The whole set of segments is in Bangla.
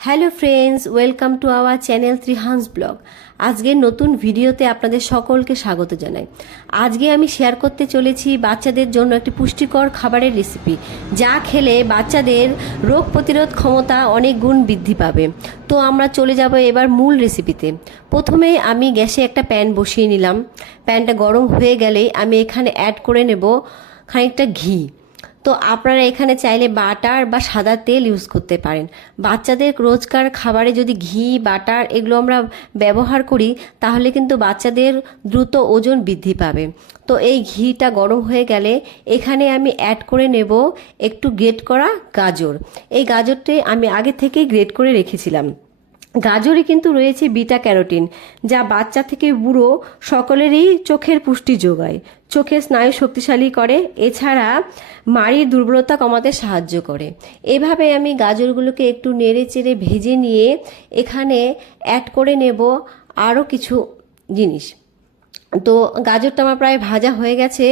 Hello friends, welcome to our channel Trihans blog. আজকের নতুন ভিডিওতে আপনাদের সকলকে স্বাগত জানাই। আজকে আমি শেয়ার করতে চলেছি বাচ্চাদের জন্য একটি পুষ্টিকর খাবারের রেসিপি যা খেলে বাচ্চাদের রোগ প্রতিরোধ ক্ষমতা অনেক গুণ বৃদ্ধি পাবে। তো আমরা চলে যাব এবার মূল রেসিপিতে প্রথমে আমি গ্যাসে একটা প্যান বসিয়ে নিলাম। প্যানটা গরম হয়ে গেলেই আমি এখানে অ্যাড করে নেব খানিকটা ঘি। তো আপনারা এখানে চাইলে বাটার বা সাদা তেল ইউজ করতে পারেন। বাচ্চাদের রোজকার খাবারে যদি ঘি, বাটার এগুলো আমরা ব্যবহার করি, তাহলে কিন্তু বাচ্চাদের দ্রুত ওজন বৃদ্ধি পাবে। তো এই ঘিটা গরম হয়ে গেলে এখানে আমি অ্যাড করে নেব একটু গ্রেট করা গাজর। এই গাজরটি আমি আগে থেকেই গ্রেট করে রেখেছিলাম। গাজরে কিন্তু রয়েছে বিটা ক্যারোটিন, যা বাচ্চা থেকে বুড়ো সকলেরই চোখের পুষ্টি যোগায়। চোখের স্নায়ু শক্তিশালী করে, এছাড়া মাড়ির দুর্বলতা কমাতে সাহায্য করে। এভাবে আমি গাজরগুলোকে একটু নেড়ে চেড়ে ভেজে নিয়ে এখানে অ্যাড করে নেব আরও কিছু জিনিস। তো গাজরটা আমার প্রায় ভাজা হয়ে গেছে।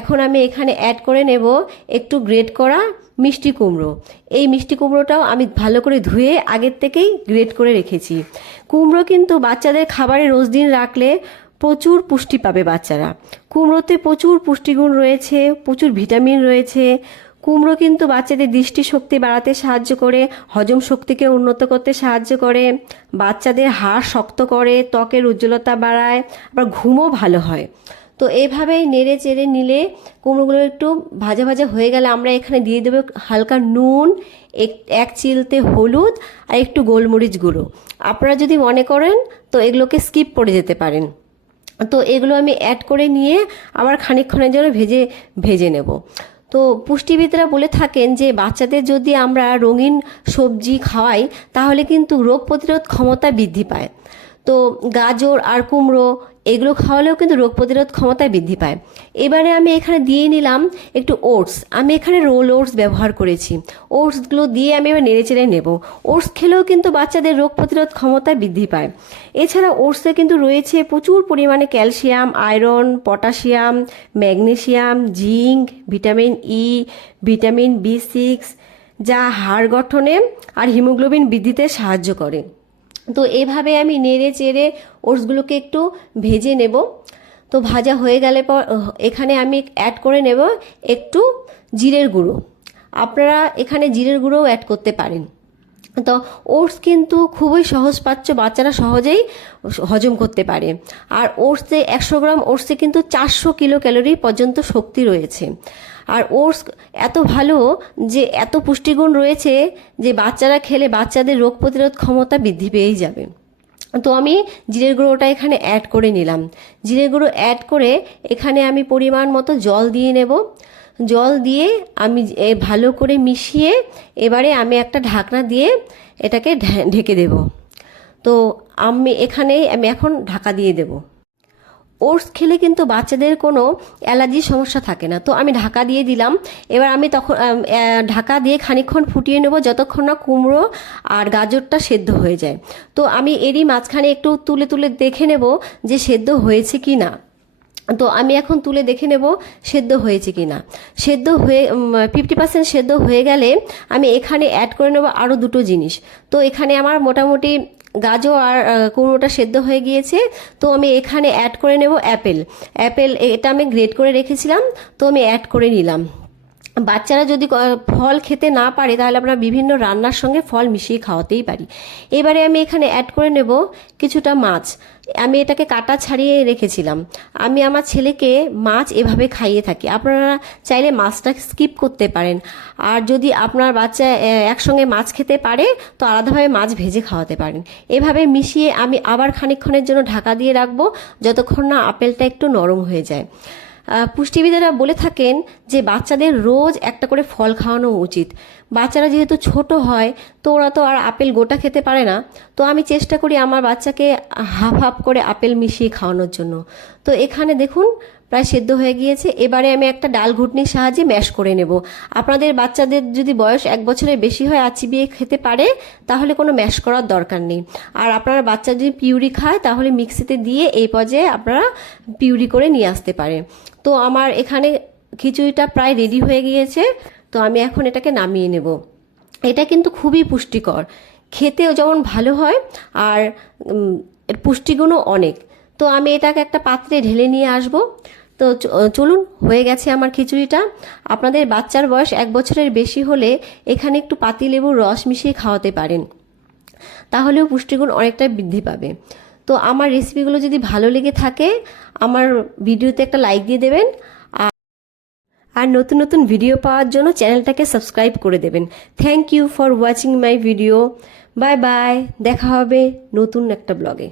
এখন আমি এখানে অ্যাড করে নেব একটু গ্রেট করা মিষ্টি কুমড়ো। এই মিষ্টি কুমড়োটাও আমি ভালো করে ধুয়ে আগের থেকেই গ্রেট করে রেখেছি। কুমড়ো কিন্তু বাচ্চাদের খাবারে রোজ দিন রাখলে প্রচুর পুষ্টি পাবে বাচ্চারা। কুমড়োতে প্রচুর পুষ্টিগুণ রয়েছে, প্রচুর ভিটামিন রয়েছে কুমড়ো কিন্তু বাচ্চাদের দৃষ্টিশক্তি বাড়াতে সাহায্য করে, হজম শক্তিকে উন্নত করতে সাহায্য করে, বাচ্চাদের হাড় শক্ত করে, ত্বকের উজ্জ্বলতা বাড়ায়, আবার ঘুমও ভালো হয়। তো এইভাবেই নেড়ে চেড়ে নিলে কুমড়োগুলো একটু ভাজা ভাজা হয়ে গেলে আমরা এখানে দিয়ে দেবো হালকা নুন, এক এক চিলতে হলুদ আর একটু গোলমরিচ গুঁড়ো। আপনারা যদি মনে করেন, তো এগুলোকে স্কিপ করে যেতে পারেন। তো এগুলো আমি অ্যাড করে নিয়ে আবার খানিকক্ষণের জন্য ভেজে ভেজে নেব। তো পুষ্টিবিদরা বলে থাকেন যে বাচ্চাদের যদি আমরা রঙিন সবজি খাওয়াই, তাহলে কিন্তু রোগ প্রতিরোধ ক্ষমতা বৃদ্ধি পায়। তো গাজর আর কুমড়ো এগুলো খাওয়ালেও কিন্তু রোগ প্রতিরোধ ক্ষমতায় বৃদ্ধি পায়। এবারে আমি এখানে দিয়ে নিলাম একটু ওটস। আমি এখানে রোল ওটস ব্যবহার করেছি। ওটসগুলো দিয়ে আমি এবার নেড়ে চেড়ে নেব। ওটস খেলেও কিন্তু বাচ্চাদের রোগ প্রতিরোধ ক্ষমতা বৃদ্ধি পায়। এছাড়া ওটসে কিন্তু রয়েছে প্রচুর পরিমাণে calcium, iron, potassium, magnesium, zinc, vitamin E vitamin B six যা হাড় গঠনে আর হিমোগ্লোবিন বৃদ্ধিতে সাহায্য করে। তো এভাবে আমি নেড়ে চেড়ে ওটসগুলোকে একটু ভেজে নেব। তো ভাজা হয়ে গেলে পর এখানে আমি অ্যাড করে নেব একটু জিরের গুঁড়ো। আপনারা এখানে জিরের গুঁড়োও অ্যাড করতে পারেন। তো ওটস কিন্তু খুবই সহজপাচ্য বাচ্চারা সহজেই হজম করতে পারে। আর ওটসে একশো গ্রাম, ওটসে কিন্তু চারশো কিলো ক্যালোরি পর্যন্ত শক্তি রয়েছে। আর ওটস এত ভালো যে এত পুষ্টিগুণ রয়েছে যে বাচ্চারা খেলে বাচ্চাদের রোগ প্রতিরোধ ক্ষমতা বৃদ্ধি পেয়েই যাবে। তো আমি জিরের গুঁড়োটা এখানে অ্যাড করে নিলাম। জিরে গুঁড়ো অ্যাড করে এখানে আমি পরিমাণ মতো জল দিয়ে নেব। জল দিয়ে আমি ভালো করে মিশিয়ে এবারে আমি একটা ঢাকনা দিয়ে এটাকে ঢেকে দেব। তো আমি এখানে আমি এখন ঢাকা দিয়ে দেব। ওটস খেলে কিন্তু বাচ্চাদের কোনো অ্যালার্জির সমস্যা থাকে না। তো আমি ঢাকা দিয়ে দিলাম। এবার আমি তখন ঢাকা দিয়ে খানিকক্ষণ ফুটিয়ে নেব যতক্ষণ না কুমড়ো আর গাজরটা সেদ্ধ হয়ে যায়। তো আমি এরই মাঝখানে একটু তুলে তুলে দেখে নেব যে সেদ্ধ হয়েছে কি না। তো আমি এখন তুলে দেখে নেব সেদ্ধ হয়েছে কি না। সেদ্ধ হয়ে ফিফটি পার্সেন্ট সেদ্ধ হয়ে গেলে আমি এখানে অ্যাড করে নেব আরও দুটো জিনিস। তো এখানে আমার মোটামুটি গাজর আর কুমড়োটা সেদ্ধ হয়ে গিয়েছে, তো আমি এখানে অ্যাড করে নেব অ্যাপেল অ্যাপেল এটা আমি গ্রেট করে রেখেছিলাম, তো আমি অ্যাড করে নিলাম। বাচ্চারা যদি ফল খেতে না পারে, তাহলে আমরা বিভিন্ন রান্নার সঙ্গে ফল মিশিয়ে খাওয়াতেই পারি। এবারে আমি এখানে অ্যাড করে নেব কিছুটা মাছ। আমি এটাকে কাটা ছাড়িয়ে রেখেছিলাম। আমি আমার ছেলেকে মাছ এভাবে খাইয়ে থাকি। আপনারা চাইলে মাছটা স্কিপ করতে পারেন। আর যদি আপনার বাচ্চা একসঙ্গে মাছ খেতে পারে, তো আলাদাভাবে মাছ ভেজে খাওয়াতে পারেন। এভাবে মিশিয়ে আমি আবার খানিকক্ষণের জন্য ঢাকা দিয়ে রাখব, যতক্ষণ না আপেলটা একটু নরম হয়ে যায়। পুষ্টিবিদেরা বলে থাকেন যে বাচ্চাদের রোজ একটা করে ফল খাওয়ানো উচিত। বাচ্চারা যেহেতু ছোট হয়, তো ওরা তো আর আপেল গোটা খেতে পারে না। তো আমি চেষ্টা করি আমার বাচ্চাকে হাফ হাফ করে আপেল মিশিয়ে খাওয়ানোর জন্য। তো এখানে দেখুন প্রায় সেদ্ধ হয়ে গিয়েছে। এবারে আমি একটা ডাল ঘুটনির সাহায্যে ম্যাশ করে নেব। আপনাদের বাচ্চাদের যদি বয়স এক বছরের বেশি হয়, আর খেতে পারে, তাহলে কোনো ম্যাশ করার দরকার নেই। আর আপনারা বাচ্চা যদি পিউরি খায়, তাহলে মিক্সিতে দিয়ে এই পর্যায়ে আপনারা পিউরি করে নিয়ে আসতে পারেন তো আমার এখানে খিচুড়িটা প্রায় রেডি হয়ে গিয়েছে। তো আমি এখন এটাকে নামিয়ে নেব। এটা কিন্তু খুবই পুষ্টিকর। খেতেও যেমন ভালো হয়, আর পুষ্টিগুণও অনেক। তো আমি এটাকে একটা পাত্রে ঢেলে নিয়ে আসব। তো চলুন, হয়ে গেছে আমার খিচুড়িটা। আপনাদের বাচ্চার বয়স এক বছরের বেশি হলে এখানে একটু পাতিলেবুর রস মিশিয়ে খাওয়াতে পারেন। তাহলেও পুষ্টিগুণ অনেকটা বৃদ্ধি পাবে। তো আমার রেসিপিগুলো যদি ভালো লেগে থাকে, আমার ভিডিওতে একটা লাইক দিয়ে দেবেন আর নতুন নতুন ভিডিও পাওয়ার জন্য চ্যানেলটাকে সাবস্ক্রাইব করে দেবেন। Thank you for watching my video. Bye bye, দেখা হবে নতুন একটা ব্লগে।